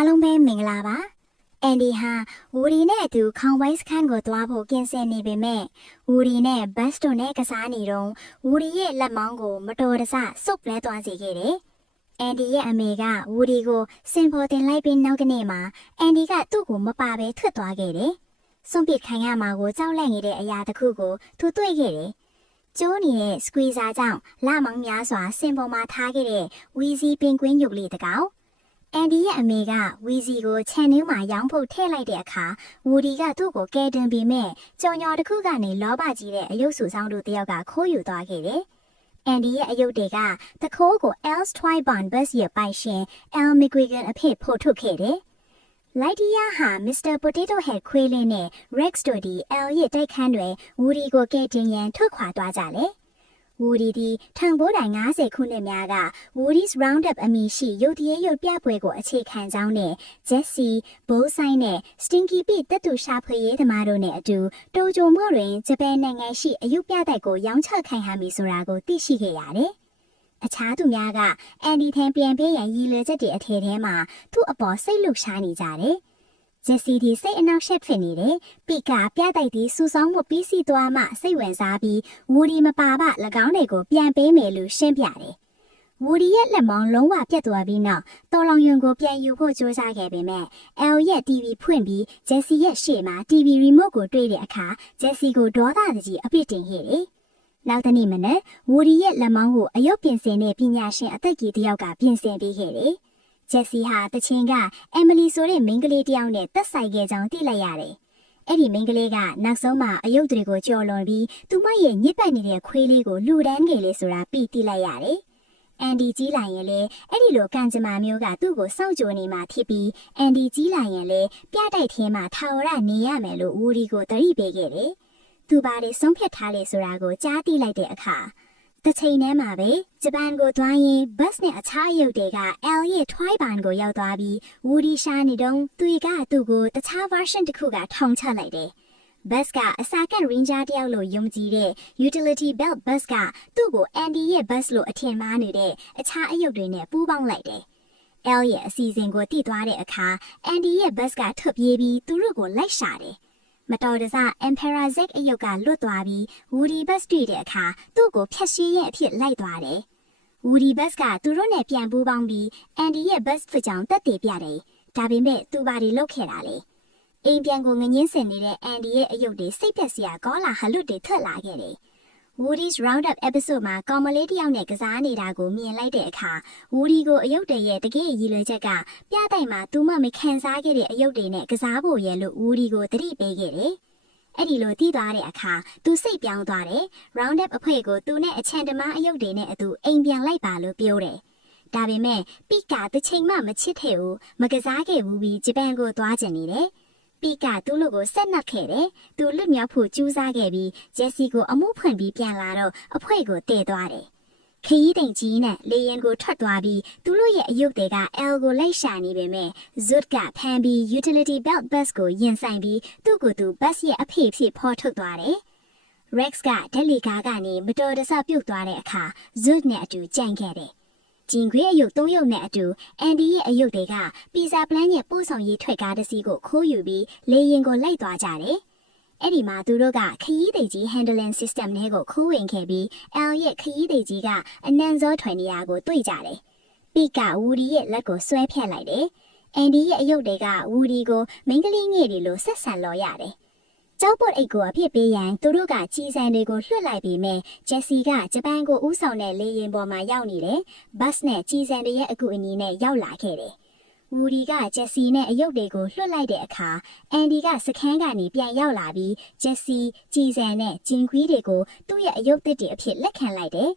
အားလုံးပဲမင်္ဂလာပါအန်ဒီဟာဝူဒီနဲ့အတူခေါင်ဝိုင်းစခန်းကိုသွားဖို့ပြင်ဆင်နေပေမဲ့ဝူဒီနဲ့ဘတ်စတိုနဲ့ကစားနေတော့ဝူဒီရဲ့လက်မောင်းကိုမတော်တဆဆုပ်လဲသွားစေခဲ့တယ်အန်ဒီရဲ့အမေကဝူဒီကိုစင်ပေါ်တင်လိုက်ပြီးနောက်တနေ့မှာအန်ဒီကသူ့ကိုမပါဘဲထွက်သွားခဲ့တယ်စွန့်ပစ်ခံရမှာကိုကြောက်လန့်နေတဲ့အရာတစ်ခုကိုသူတွေ့ခဲ့တယ်ကျိုးနေတဲ့စကွီဇာကြောင့်လမောင်းများစွာစင်ပေါ်မှာထားခဲ့တဲ့ဝီဇီပင်ကွင်းရုပ်လေးတစ်ကောင်အန်ဒီရဲ့အမေကဝီဇီကိုခြံထဲမှာရောင်းဖို့ထည့်လိုက်တဲ့အခါဝူဒီကသူ့ကိုကဲတင်ပြီးမဲ့ကြော်ညော်တစ်ခုကနေလောဘကြီးတဲ့အယုတ်ဆူဆောင်တို့တယောက်ကခိုးယူသွားခဲ့တယ်။အန်ဒီရဲ့အယုတ်တွေကတခိုးကို Els Twyborn Bus ရဲ့ပိုင်ရှင် El McGuigan အဖြစ်ဖို့ထုတ်ခဲ့တယ်။လိုက်တီယာဟာ Mr. Potato Head ခွေးလေးနဲ့ Rex တို့ဒီ El ရဲ့တိုက်ခန်းတွေဝူဒီကိုကဲတင်ရန်ထွက်ခွာသွားကြတယ်။ဝူဒီဒီထံဘိုးတိုင်90ခုနှစ်များက Woody's Roundup အမည်ရှိရုပ်တရက်ရုပ်ပြပွဲကိုအခြေခံကြောင်းနဲ့ Jesse, Bullseye နဲ့ Stinky Pete တပ်သူရှာဖွေရေးသမားတို့နဲ့အတူတိုဂျိုမို့တွင်ဂျပန်နိုင်ငံရှိအယုပြတိုက်ကိုရောင်းချခိုင်းဟမ်းပြီဆိုတာကိုသိရှိခဲ့ရတယ်။အခြားသူများကအန်ဒီထံပြန်ပေးရန်ရည်ရွယ်ချက်တွေအထည်ထဲမှာသူ့အပေါ်စိတ်လှုပ်ရှားနေကြတယ်။ဂျက်စီဒီစိတ်အနှောက်အယှက်ဖြစ်နေတယ်။ပီကပြတိုက်ဒီစူဆောင်းမှုပြီးစီသွားမှစိတ်ဝင်စားပြီးဝူဒီမပါပ၎င်းတွေကိုပြန်ပေးမယ်လို့ရှင်းပြတယ်။ဝူဒီရဲ့လက်မောင်းလုံးဝပြတ်သွားပြီးနောက်တော်လောင်ယွန်ကိုပြန်ယူဖို့ကြိုးစားခဲ့ပေမဲ့အယ်ရဲ့ TV ဖွင့်ပြီးဂျက်စီရဲ့ရှေ့မှာ TV remote ကိုတွေ့တဲ့အခါဂျက်စီကိုဒေါသတကြီးအပြစ်တင်ခဲ့တယ်။နောက်တနေ့မနေ့ဝူဒီရဲ့လက်မောင်းကိုအယုတ်ပြင်ဆင်တဲ့ပညာရှင်အသက်ကြီးတစ်ယောက်ကပြင်ဆင်ပေးခဲ့တယ်။ဂျက်စီဟာတချင်းကအမ်မလီဆိုတဲ့မိန်းကလေးတစ်ယောက်နဲ့သက်ဆိုင်ခဲ့ကြောင်းသိလိုက်ရတယ်။အဲ့ဒီမိန်းကလေးကနောက်ဆုံးမှာအယုတ်တွေကိုကြော်လွန်ပြီးသူမရဲ့ညစ်ပတ်နေတဲ့ခွေးလေးကိုလူဒန်းငယ်လေးဆိုတာပြီးသိလိုက်ရတယ်။အန်ဒီကြီးလာရင်လေအဲ့ဒီလိုကံကြမ္မာမျိုးကသူ့ကိုစောင့်ကြိုနေမှဖြစ်ပြီးအန်ဒီကြီးလာရင်လေပြတိုက်ထဲမှာထာဝရနေရမယ်လို့ဝူဒီကိုသတိပေးခဲ့တယ်။သူဘာတွေဆုံးဖြတ်ထားလဲဆိုတာကိုကြားသိလိုက်တဲ့အခါတစ်ချိန်တည်းမှာပဲဂျပန်ကိုသွားရင်ဘတ်နဲ့အခြားအယုတ်တွေက El ရဲ့ Twyborn ကိုရောက်သွားပြီးဝူဒီရှာနေတော့သူကသူ့ကိုတခြား version တစ်ခုကထောင်ချလိုက်တယ်။ Bus ကအစာကတ် Ranger တယောက်လို့ယုံကြည်တဲ့ Utility Belt Bus ကသူ့ကို Andy ရဲ့ Bus လို့အထင်မှားနေတဲ့အခြားအယုတ်တွေနဲ့ပူးပေါင်းလိုက်တယ်။ El ရဲ့အစီအစဉ်ကိုတည်သွားတဲ့အခါ Andy ရဲ့ Bus ကထွက်ပြေးပြီးသူတို့ကိုလိုက်ရှာတယ်။မတော်တဆ Emperor Zack အယုတ်ကလွတ်သွားပြီး Woody Bus တွေ့တဲ့အခါသူ့ကိုဖျက်ဆီးရဲ့အဖြစ်လိုက်သွားတယ်။ Woody Bus ကသူတို့နဲ့ပြန်ပူးပေါင်းပြီး Andy ရဲ့ Bus ဖြစ်ကြောင်းတက်တည်ပြတယ်။ဒါပေမဲ့သူဘာတွေလုပ်ခဲ့တာလဲ။အိမ်ပြန်ကိုငငင်းဆင်နေတဲ့ Andy ရဲ့အယုတ်တွေစိတ်ပျက်စရာကောလာဟလွတ်တွေထွက်လာခဲ့တယ်။ Woody's Roundup episode မှာကောင်မလေးတစ်ယောက်နဲ့ကစားနေတာကိုမြင်လိုက်တဲ့အခါ Woody ကိုအယုတ်တွေရဲ့တကယ်ရည်ရွယ်ချက်ကပြတိုက်မှာသူမှမခံစားခဲ့တဲ့အယုတ်တွေနဲ့ကစားဖို့ရဲ့လို့ Woody ကိုသတိပေးခဲ့တယ်။အဲ့ဒီလိုတည်သွားတဲ့အခါသူစိတ်ပြောင်းသွားတယ်။ Roundup အဖွဲ့ကိုသူနဲ့အချန်တမအယုတ်တွေနဲ့အတူအိမ်ပြန်လိုက်ပါလို့ပြောတယ်။ဒါပေမဲ့ပီကတစ်ချိန်မှမချစ်ခဲ့ဘူးမကစားခဲ့ဘူးပြီးဂျပန်ကိုသွားကျင်နေတယ်။ပီကသူ့လူကိုဆက်နှက်ခဲ့တယ်။သူလွတ်မြောက်ဖို့ကြိုးစားခဲ့ပြီးဂျက်စီကိုအမှုဖွင့်ပြီးပြန်လာတော့အဖွဲ့ကိုတည်သွားတယ်။ခရီးတိမ်ကြီးနဲ့လေရင်ကိုထွက်သွားပြီးသူတို့ရဲ့အယုတ်တွေက El ကိုလိုက်ရှာနေပေမဲ့ Zut ကဖမ်းပြီး Utility Belt Bus ကိုရင်ဆိုင်ပြီးသူ့ကိုယ်သူ Bus ရဲ့အဖေဖြစ်ဖော်ထုတ်သွားတယ်။ Rex ကဒက်လီကားကနေမတော်တဆပြုတ်သွားတဲ့အခါ Zut နဲ့အတူကြံခဲ့တယ်။ဂျင်ခွေးအယုတ်၃ယုတ်နဲ့အတူအန်ဒီရဲ့အယုတ်တွေကပီဇာပလန်ရဲ့ပို့ဆောင်ရေးထွက်ကားတစ်စီးကိုခိုးယူပြီးလေရင်ကိုလိုက်သွားကြတယ်။အဲ့ဒီမှာသူတို့ကခရီးသည်ကြီး handling system တွေကိုခိုးဝင်ခဲ့ပြီး El ရဲ့ခရီးသည်ကြီးကအနံစောထွင်နေရာကိုတွေ့ကြတယ်။ပီကဝူဒီရဲ့လက်ကိုဆွဲဖြတ်လိုက်တယ်။အန်ဒီရဲ့အယုတ်တွေကဝူဒီကိုမိန်းကလေးငယ်တွေလိုဆက်ဆံလော်ရတယ်။ကျောက်ပုတ်အိတ်ကိုအဖြစ်ပေးရန်သူတို့ကကြီးစံတွေကိုလွှတ်လိုက်ပြီးမြဲဂျက်စီကဂျပန်ကိုဥဆောင်တဲ့လေယာဉ်ပေါ်မှာရောက်နေတယ်။ဘတ်နဲ့ကြီးစံတွေရဲ့အကူအညီနဲ့ရောက်လာခဲ့တယ်။ဝူဒီကဂျက်စီနဲ့အယုတ်တွေကိုလွှတ်လိုက်တဲ့အခါအန်ဒီကစခန်းကနေပြန်ရောက်လာပြီးဂျက်စီကြီးစံနဲ့ဂျင်ခွီးတွေကိုသူ့ရဲ့အယုတ်သစ်တွေအဖြစ်လက်ခံလိုက်တယ်။